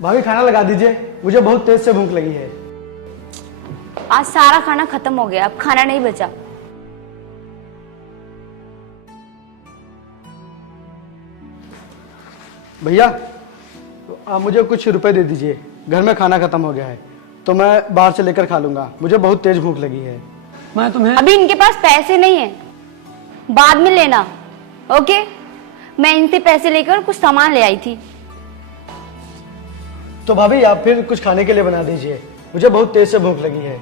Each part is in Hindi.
भाभी खाना लगा दीजिए, मुझे बहुत तेज से भूख लगी है। आज सारा खाना खत्म हो गया, अब खाना नहीं बचा। भैया आप मुझे कुछ रुपए दे दीजिए, घर में खाना खत्म हो गया है तो मैं बाहर से लेकर खा लूंगा, मुझे बहुत तेज भूख लगी है। मैं तुम्हें अभी इनके पास पैसे नहीं है, बाद में लेना। ओके, मैं इनसे पैसे लेकर कुछ सामान ले आई थी। तो भाभी आप फिर कुछ खाने के लिए बना दीजिए, मुझे बहुत तेज से भूख लगी है।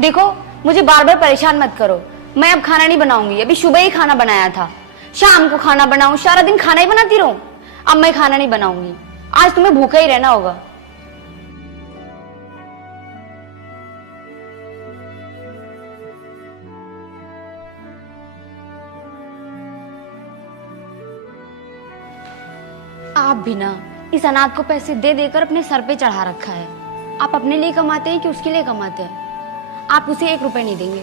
देखो, मुझे बार बार परेशान मत करो, मैं अब खाना नहीं बनाऊंगी। अभी सुबह ही खाना बनाया था, शाम को खाना बनाऊं, सारा दिन खाना ही बनाती रहूं। अब मैं खाना नहीं बनाऊंगी, आज तुम्हें भूखा ही रहना होगा। आप भी ना इस अनाथ को पैसे दे देकर अपने सर पे चढ़ा रखा है। आप अपने लिए कमाते हैं कि उसके लिए कमाते हैं? आप उसे 1 रुपए नहीं देंगे।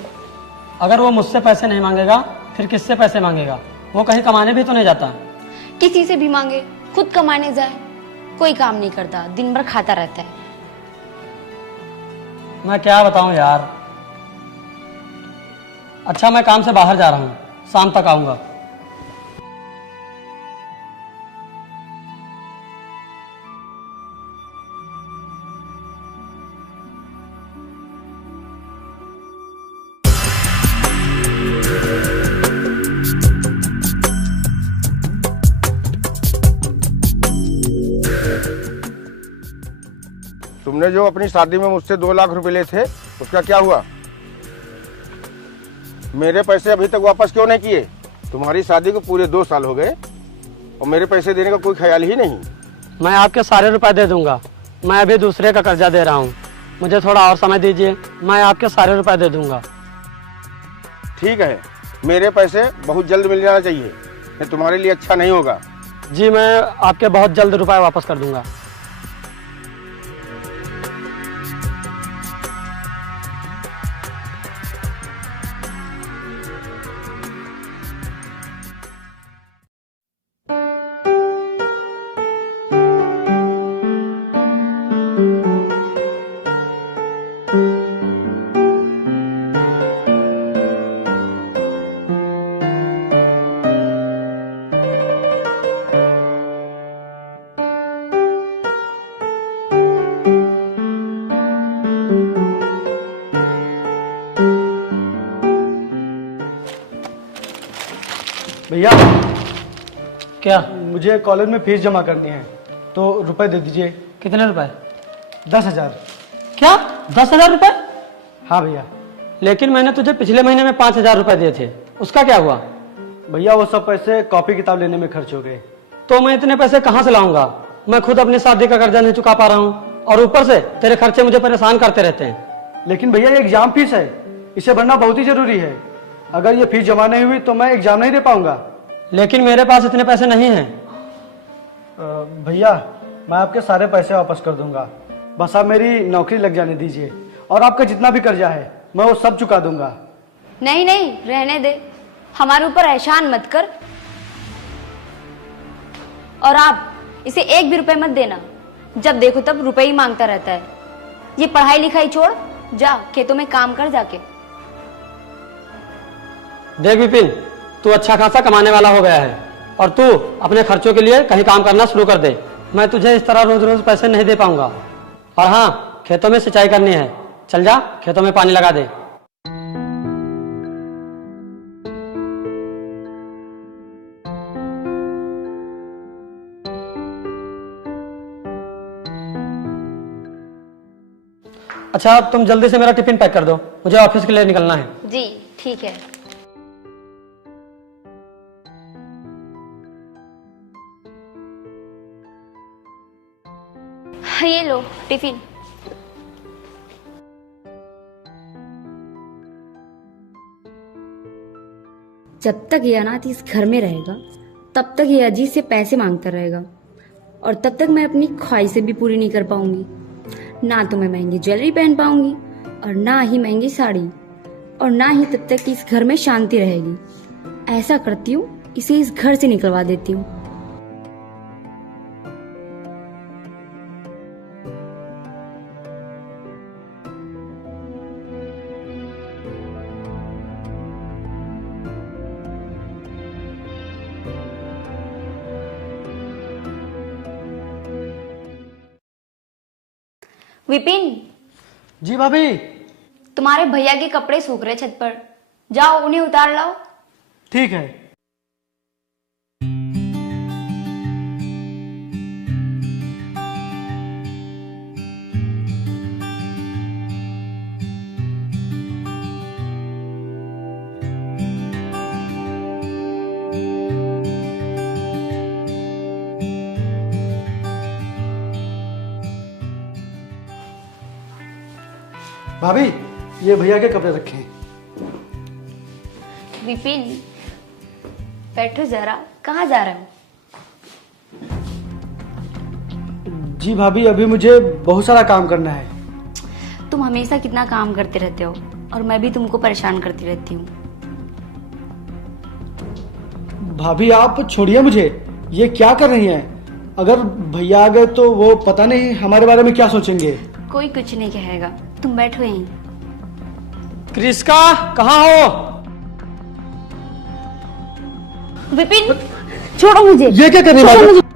अगर वो मुझसे पैसे नहीं मांगेगा फिर किससे पैसे मांगेगा? वो कहीं कमाने भी तो नहीं जाता। किसी से भी मांगे, खुद कमाने जाए। कोई काम नहीं करता, दिन भर खाता रहता है। मैं क्या बताऊं यार। अच्छा, मैं काम से बाहर जा रहा हूँ, शाम तक आऊंगा। तुमने जो अपनी शादी में मुझसे 2 लाख रुपए लिए थे उसका क्या हुआ? मेरे पैसे अभी तक वापस क्यों नहीं किए? तुम्हारी शादी को पूरे 2 साल हो गए और मेरे पैसे देने का कोई ख्याल ही नहीं। मैं आपके सारे रुपए दे दूंगा। मैं अभी दूसरे का कर्जा दे रहा हूँ, मुझे थोड़ा और समय दीजिए, मैं आपके सारे रुपए दे दूंगा। ठीक है, मेरे पैसे बहुत जल्द मिल जाना चाहिए, ये तुम्हारे लिए अच्छा नहीं होगा। जी, मैं आपके बहुत जल्द रुपए वापस कर दूंगा। भैया क्या? मुझे कॉलेज में फीस जमा करनी है तो रुपए दे दीजिए। कितने रुपए? 10,000। क्या 10,000 रुपए? हाँ भैया। लेकिन मैंने तुझे पिछले महीने में 5,000 रुपए दिए थे, उसका क्या हुआ? भैया वो सब पैसे कॉपी किताब लेने में खर्च हो गए। तो मैं इतने पैसे कहाँ से लाऊंगा? मैं खुद अपनी शादी का कर्जा नहीं चुका पा रहा हूँ और ऊपर से तेरे खर्चे मुझे परेशान करते रहते हैं। लेकिन भैया ये एग्जाम फीस है, इसे भरना बहुत ही जरूरी है। अगर ये फीस जमा नहीं हुई तो मैं एग्जाम नहीं दे पाऊंगा। लेकिन मेरे पास इतने पैसे नहीं हैं। भैया मैं आपके सारे पैसे वापस कर दूंगा, बस आप मेरी नौकरी लग जाने दीजिए और आपका जितना भी कर्जा है मैं वो सब चुका दूंगा। नहीं नहीं, रहने दे, हमारे ऊपर एहसान मत कर। और आप इसे 1 भी रुपए मत देना, जब देखो तब रुपए ही मांगता रहता है। ये पढ़ाई लिखाई छोड़, जा खेतों में काम कर जाके। देख विपिन, तू अच्छा खासा कमाने वाला हो गया है और तू अपने खर्चों के लिए कहीं काम करना शुरू कर दे। मैं तुझे इस तरह रोज रोज पैसे नहीं दे पाऊंगा। और हाँ, खेतों में सिंचाई करनी है, चल जा खेतों में पानी लगा दे। अच्छा, अब तुम जल्दी से मेरा टिफिन पैक कर दो, मुझे ऑफिस के लिए निकलना है। जी ठीक है। ये लो टिफिन। जब तक ये अनाथ इस घर में रहेगा तब तक ये अजीत से पैसे मांगता रहेगा और तब तक मैं अपनी ख्वाहिशें भी पूरी नहीं कर पाऊंगी। ना तो मैं महंगी ज्वेलरी पहन पाऊंगी और ना ही महंगी साड़ी। और ना ही तब तक इस घर में शांति रहेगी। ऐसा करती हूँ, इसे इस घर से निकलवा देती हूँ। विपिन, जी भाभी। तुम्हारे भैया के कपड़े सूख रहे छत पर, जाओ उन्हें उतार लाओ। ठीक है। भाभी, ये भैया के कपड़े रखे हैं। विपिन, बैठो जरा, कहाँ जा रहे हो? जी भाभी, अभी मुझे बहुत सारा काम करना है। तुम हमेशा कितना काम करते रहते हो और मैं भी तुमको परेशान करती रहती हूँ। भाभी आप छोड़िए मुझे, ये क्या कर रही हैं? अगर भैया आ गए तो वो पता नहीं हमारे बारे में क्या सोचेंगे। कोई कुछ नहीं कहेगा, तुम बैठो यहीं। क्रिस्का, कहाँ हो? विपिन, छोड़ो मुझे। ये क्या कर रही है छोड़ो भाभी? मुझे।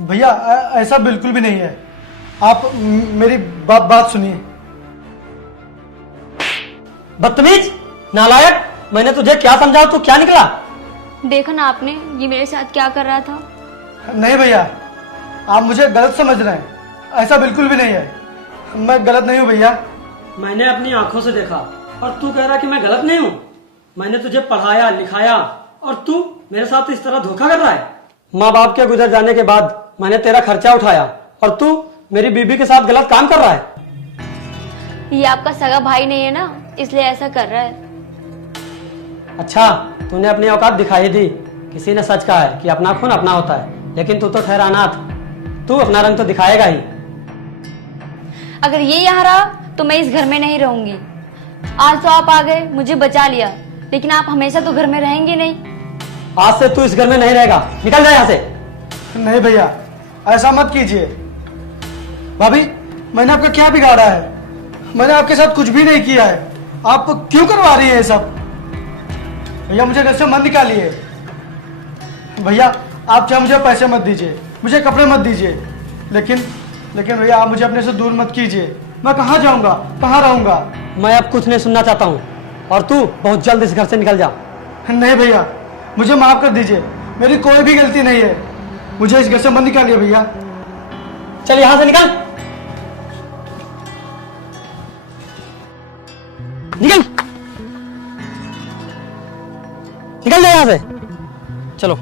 भैया ऐसा बिल्कुल भी नहीं है। आप मेरी बात सुनिए। बदतमीज, नालायक, मैंने तुझे क्या समझाया, तू क्या निकला? देखा ना आपने ये मेरे साथ क्या कर रहा था। नहीं भैया, आप मुझे गलत समझ रहे हैं। ऐसा बिल्कुल भी नहीं है। मैं गलत नहीं हूँ भैया। मैंने अपनी आंखों से देखा और तू कह रहा कि मैं गलत नहीं हूँ। मैंने तुझे पढ़ाया लिखाया और तू मेरे साथ इस तरह धोखा कर रहा है। माँ बाप के गुजर जाने के बाद मैंने तेरा खर्चा उठाया और तू मेरी बीबी के साथ गलत काम कर रहा है। ये आपका सगा भाई नहीं है ना, इसलिए ऐसा कर रहा है। अच्छा, तूने अपनी औकात दिखाई दी। किसी ने सच कहा है कि अपना खून अपना होता है, लेकिन तू तो ठहरा अनाथ। तू अपना रंग तो दिखाएगा ही। अगर ये यहाँ रहा तो मैं इस घर में नहीं रहूंगी। आज तो आप आ गए, मुझे बचा लिया, लेकिन आप हमेशा तो घर में रहेंगे नहीं। आज से तू इस घर में नहीं रहेगा, निकल जा यहाँ से। नहीं भैया, ऐसा मत कीजिए। भाभी, मैंने आपका क्या बिगाड़ा है? मैंने आपके साथ कुछ भी नहीं किया है। आप क्यों करवा रही है ये सब? भैया मुझे घर से मत निकालिए। भैया आप चाहे मुझे पैसे मत दीजिए, मुझे कपड़े मत दीजिए, लेकिन भैया आप मुझे अपने से दूर मत कीजिए। मैं कहाँ जाऊंगा, कहाँ रहूंगा? मैं अब कुछ नहीं सुनना चाहता हूँ और तू बहुत जल्द इस घर से निकल जा। नहीं भैया, मुझे माफ कर दीजिए। मेरी कोई भी गलती नहीं है। मुझे इस घर से मत निकालिए भैया। चल यहाँ से निकल, निकल, निकल जा यहाँ से। चलो।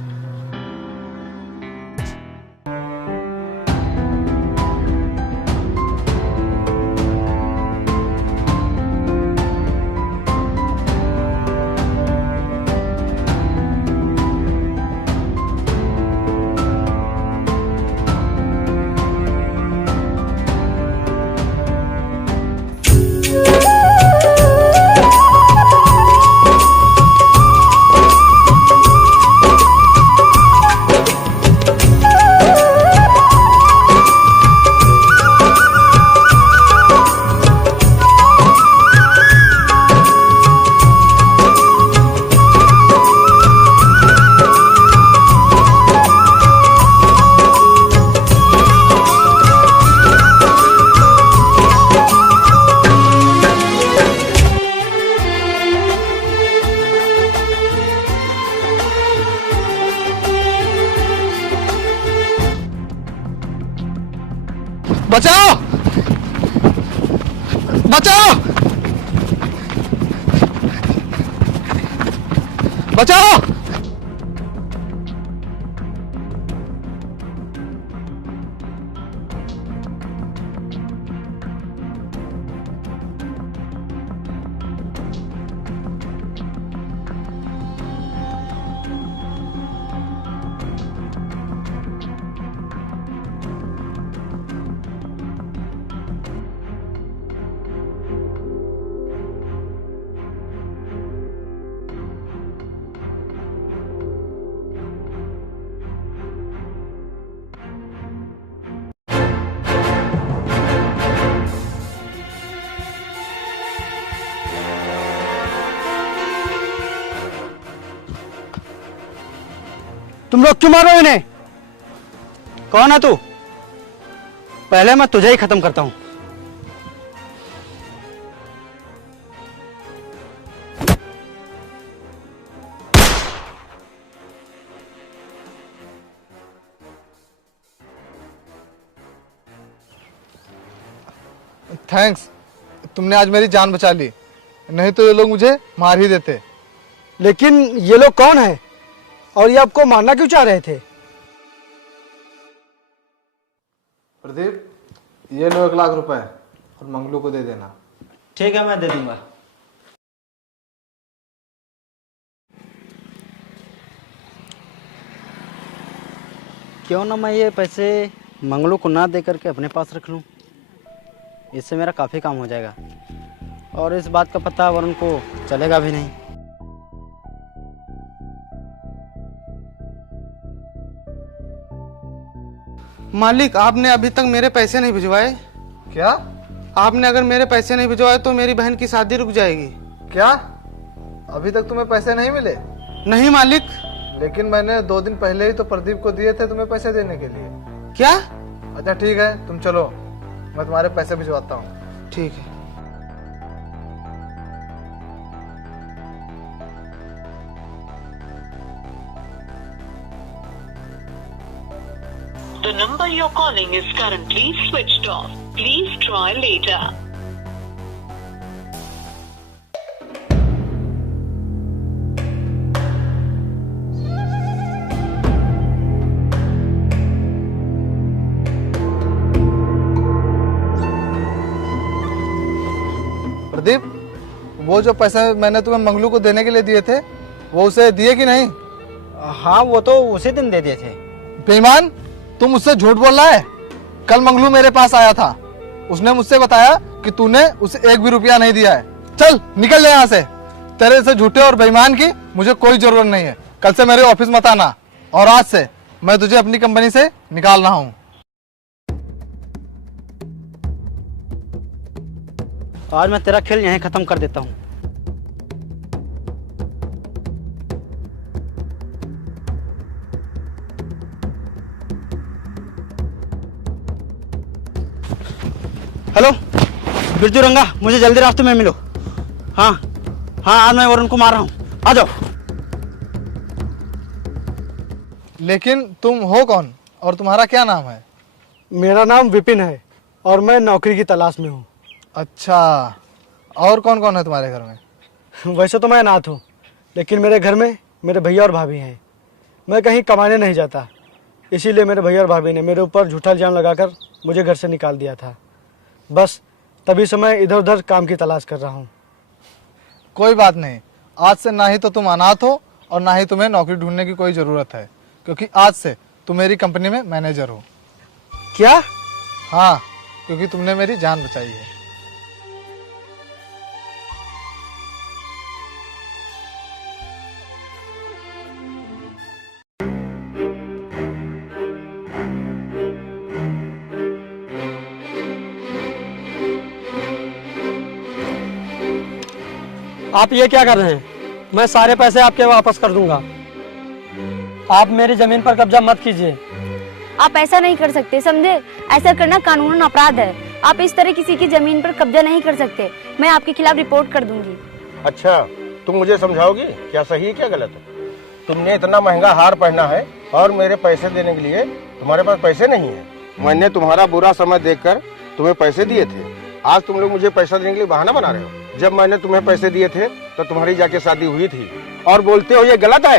बचाओ, बचाओ, बचाओ। तुम लोग क्यों मारो इन्हें? कौन है तू? पहले मैं तुझे ही खत्म करता हूं। थैंक्स, तुमने आज मेरी जान बचा ली, नहीं तो ये लोग मुझे मार ही देते। लेकिन ये लोग कौन है और ये आपको मारना क्यों चाह रहे थे? प्रदीप, ये लो 1 लाख रुपए और मंगलू को दे देना। ठीक है, मैं दे दूंगा। क्यों ना मैं ये पैसे मंगलू को ना दे करके अपने पास रख लूं, इससे मेरा काफ़ी काम हो जाएगा और इस बात का पता वरुण को चलेगा भी नहीं। मालिक, आपने अभी तक मेरे पैसे नहीं भिजवाए। क्या? आपने अगर मेरे पैसे नहीं भिजवाए तो मेरी बहन की शादी रुक जाएगी। क्या अभी तक तुम्हें पैसे नहीं मिले? नहीं मालिक। लेकिन मैंने 2 दिन पहले ही तो प्रदीप को दिए थे तुम्हें पैसे देने के लिए। क्या? अच्छा ठीक है, तुम चलो, मैं तुम्हारे पैसे भिजवाता हूँ। ठीक है। The number you're calling is currently switched off. Please try later. Pradeep, वो जो पैसे मैंने तुम्हें मंगलू को देने के लिए दिए थे, वो उसे दिए कि नहीं? हाँ, वो तो उसी दिन दे दिए थे। बेईमान, तुम मुझसे झूठ बोल रहा है। कल मंगलू मेरे पास आया था, उसने मुझसे बताया कि तूने उसे 1 भी रुपया नहीं दिया है। चल निकल जा यहाँ से। तेरे से झूठे और बेईमान की मुझे कोई जरूरत नहीं है। कल से मेरे ऑफिस मत आना और आज से मैं तुझे अपनी कंपनी से निकाल रहा हूँ। आज मैं तेरा खेल यहीं खत्म कर देता हूँ। हेलो बिरजू रंगा, मुझे जल्दी रास्ते में मिलो। हाँ हाँ, आज मैं वरुण को मार रहा हूँ, आ जाओ। लेकिन तुम हो कौन और तुम्हारा क्या नाम है? मेरा नाम विपिन है और मैं नौकरी की तलाश में हूँ। अच्छा, और कौन कौन है तुम्हारे घर में? वैसे तो मैं अनाथ हूँ, लेकिन मेरे घर में मेरे भैया और भाभी हैं। मैं कहीं कमाने नहीं जाता, इसीलिए मेरे भैया और भाभी ने मेरे ऊपर झूठा इल्जाम लगाकर मुझे घर से निकाल दिया था। बस तभी से मैं इधर उधर काम की तलाश कर रहा हूँ। कोई बात नहीं, आज से ना ही तो तुम अनाथ हो और ना ही तुम्हें नौकरी ढूंढने की कोई ज़रूरत है, क्योंकि आज से तुम मेरी कंपनी में मैनेजर हो। क्या? हाँ, क्योंकि तुमने मेरी जान बचाई है। आप ये क्या कर रहे हैं? मैं सारे पैसे आपके वापस कर दूंगा। आप मेरी जमीन पर कब्जा मत कीजिए। आप ऐसा नहीं कर सकते, समझे? ऐसा करना कानूनन अपराध है। आप इस तरह किसी की जमीन पर कब्जा नहीं कर सकते। मैं आपके खिलाफ रिपोर्ट कर दूंगी। अच्छा, तुम मुझे समझाओगी क्या सही है क्या गलत है? तुमने इतना महंगा हार पहना है और मेरे पैसे देने के लिए तुम्हारे पास पैसे नहीं है। मैंने तुम्हारा बुरा समय देखकर तुम्हें पैसे दिए थे, आज तुम लोग मुझे पैसा देने के लिए बहाना बना रहे हो। जब मैंने तुम्हें पैसे दिए थे तो तुम्हारी जाके शादी हुई थी और बोलते हो ये गलत है।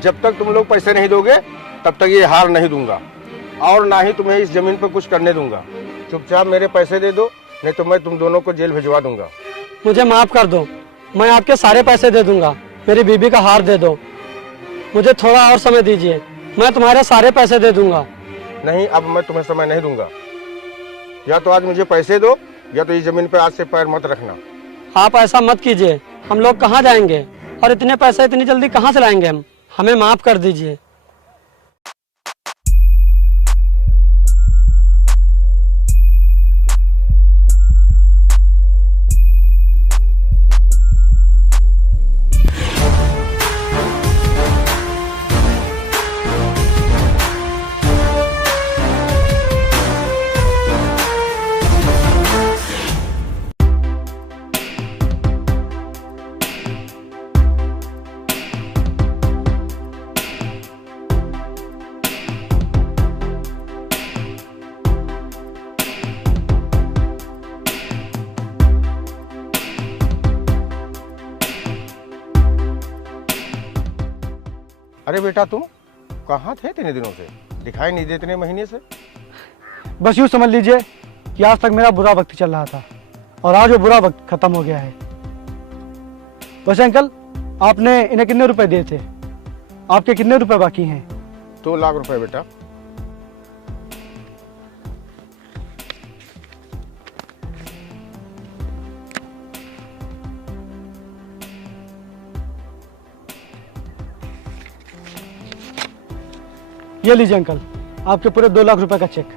जब तक तुम लोग पैसे नहीं दोगे तब तक ये हार नहीं दूंगा और ना ही तुम्हें इस जमीन पर कुछ करने दूंगा। चुपचाप मेरे पैसे दे दो, नहीं तो मैं तुम दोनों को जेल भिजवा दूंगा। मुझे माफ कर दो, मैं आपके सारे पैसे दे दूंगा। मेरी बीबी का हार दे दो, मुझे थोड़ा और समय दीजिए, मैं तुम्हारे सारे पैसे दे दूंगा। नहीं, अब मैं तुम्हें समय नहीं दूंगा। या तो आज मुझे पैसे दो या तो इस जमीन पर आज से पैर मत रखना। आप ऐसा मत कीजिए, हम लोग कहाँ जाएंगे और इतने पैसे इतनी जल्दी कहाँ से लाएंगे हम? हमें माफ कर दीजिए। अरे बेटा तुम कहाँ थे इतने दिनों से? दिखाई नहीं दे इतने महीने से। बस यूँ समझ लीजिए कि आज तक मेरा बुरा वक्त चल रहा था और आज वो बुरा वक्त खत्म हो गया है। वैसे अंकल, आपने इन्हें कितने रुपए दिए थे? आपके कितने रुपए बाकी हैं? 2 लाख रुपए बेटा। ये लीजिए अंकल, आपके पूरे 2 लाख रुपए का चेक।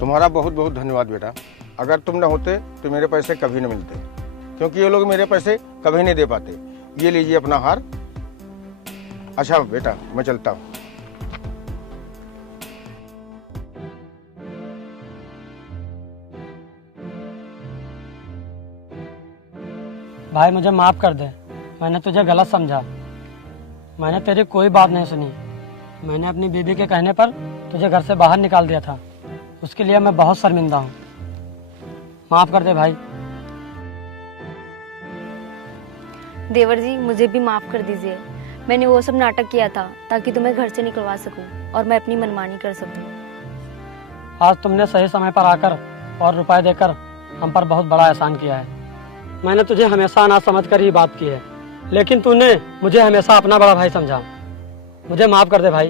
तुम्हारा बहुत बहुत धन्यवाद बेटा। अगर तुम न होते तो मेरे पैसे कभी न मिलते, क्योंकि ये लोग मेरे पैसे कभी नहीं दे पाते। ये लीजिए अपना हार। अच्छा बेटा, मैं चलता हूँ। भाई मुझे माफ़ कर दे, मैंने तुझे गलत समझा। मैंने तेरी कोई बात नहीं सुनी। मैंने अपनी बीबी के कहने पर तुझे घर से बाहर निकाल दिया था। उसके लिए मैं बहुत शर्मिंदा हूँ। माफ़ कर दे भाई। देवर जी, मुझे भी माफ कर दीजिए। मैंने वो सब नाटक किया था ताकि तुम्हें घर से निकलवा सकूं और मैं अपनी मनमानी कर सकूं। आज तुमने सही समय पर आकर और रुपए देकर हम पर बहुत बड़ा एहसान किया है। मैंने तुझे हमेशा ना समझ कर ही बात की है, लेकिन तूने मुझे हमेशा अपना बड़ा भाई समझा। मुझे माफ कर दे भाई।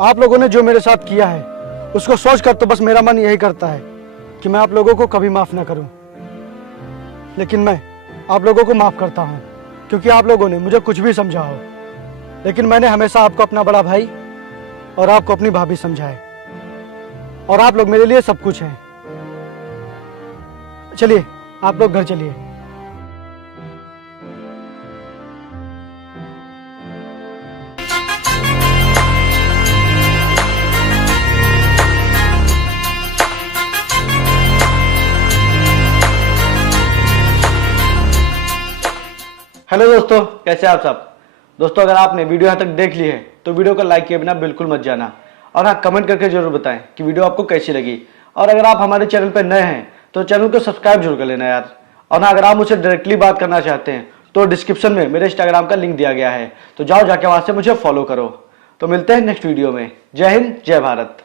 आप लोगों ने जो मेरे साथ किया है उसको सोच कर तो बस मेरा मन यही करता है कि मैं आप लोगों को कभी माफ ना करूं। लेकिन मैं आप लोगों को माफ करता हूं, क्योंकि आप लोगों ने मुझे कुछ भी समझा हो, लेकिन मैंने हमेशा आपको अपना बड़ा भाई और आपको अपनी भाभी समझा है, और आप लोग मेरे लिए सब कुछ हैं। चलिए आप लोग घर चलिए। हेलो दोस्तों, कैसे आप सब? दोस्तों, अगर आपने वीडियो यहाँ तक देख ली है तो वीडियो को लाइक किए बिना बिल्कुल मत जाना, और हाँ, कमेंट करके जरूर बताएं कि वीडियो आपको कैसी लगी। और अगर आप हमारे चैनल पर नए हैं तो चैनल को सब्सक्राइब जरूर कर लेना यार। और हाँ, अगर आप मुझसे डायरेक्टली बात करना चाहते हैं तो डिस्क्रिप्शन में मेरे इंस्टाग्राम का लिंक दिया गया है, तो जाओ जाके वहां से मुझे फॉलो करो। तो मिलते हैं नेक्स्ट वीडियो में। जय हिंद, जय भारत।